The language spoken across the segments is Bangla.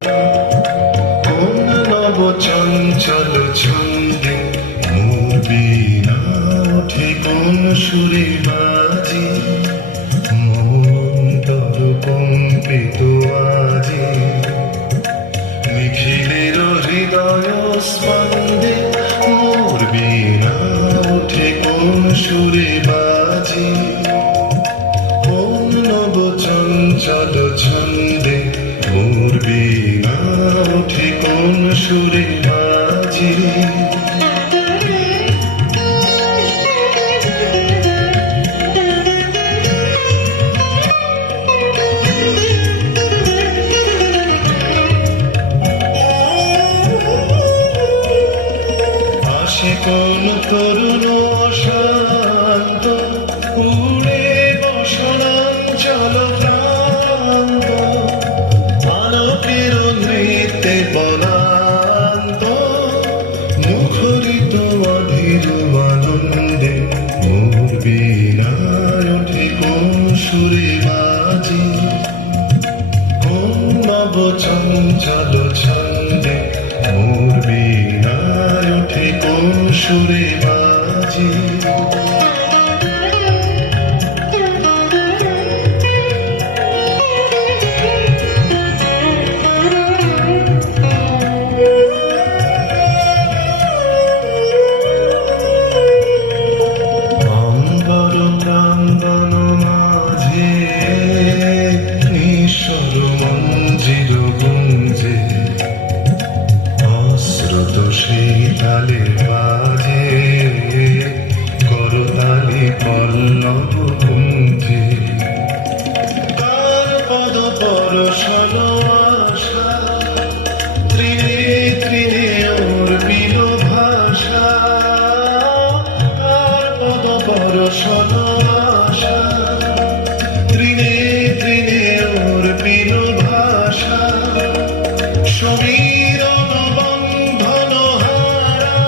কোন নব চঞ্চল ছন্দে মোর বীণা ওঠে কোন সুরে বাজে, মন তর কম্পিত আজি। নিখিলের হৃদয় স্পন্দে মোর বীণা ওঠে কোন সুরে বাজে, কোন নব চঞ্চল ছন্দে মোর বীণা ওঠে কোন সুরে বাজে। আসে কোন তরুণ অশান্ত উড়ে বসনাঞ্চল প্রান্ত, আলোকের নৃত্যে বনান্ত, মুখরিত অধীর আনন্দে মোর বীণায় ওঠে কোন সুরে বাজে, কোন নব চঞ্চল ছন্দে মোর বীণায় ওঠে কোন সুরে বাজে। অম্বর প্রাঙ্গণ মাঝে নিঃস্বর মঞ্জির গুঞ্জে, অশ্রুত সেই তালে বাজে করতালি পল্লব কুঞ্জে। তার পদ পরশন আশা, ত্রিনে ত্রিনে ওর বিল ভাষা, তার পদ পরশন আশা, ত্রিনে ত্রিনে ওর বিল ভাষা। সমীরণ বন্ধন হারা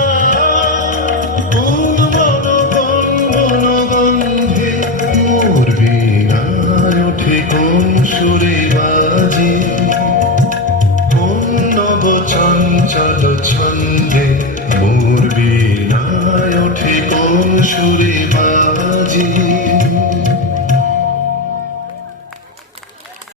কোন বন গন্ধে মোর বীণায় ওঠে কোন সুরে বাজে, কোন নব চঞ্চল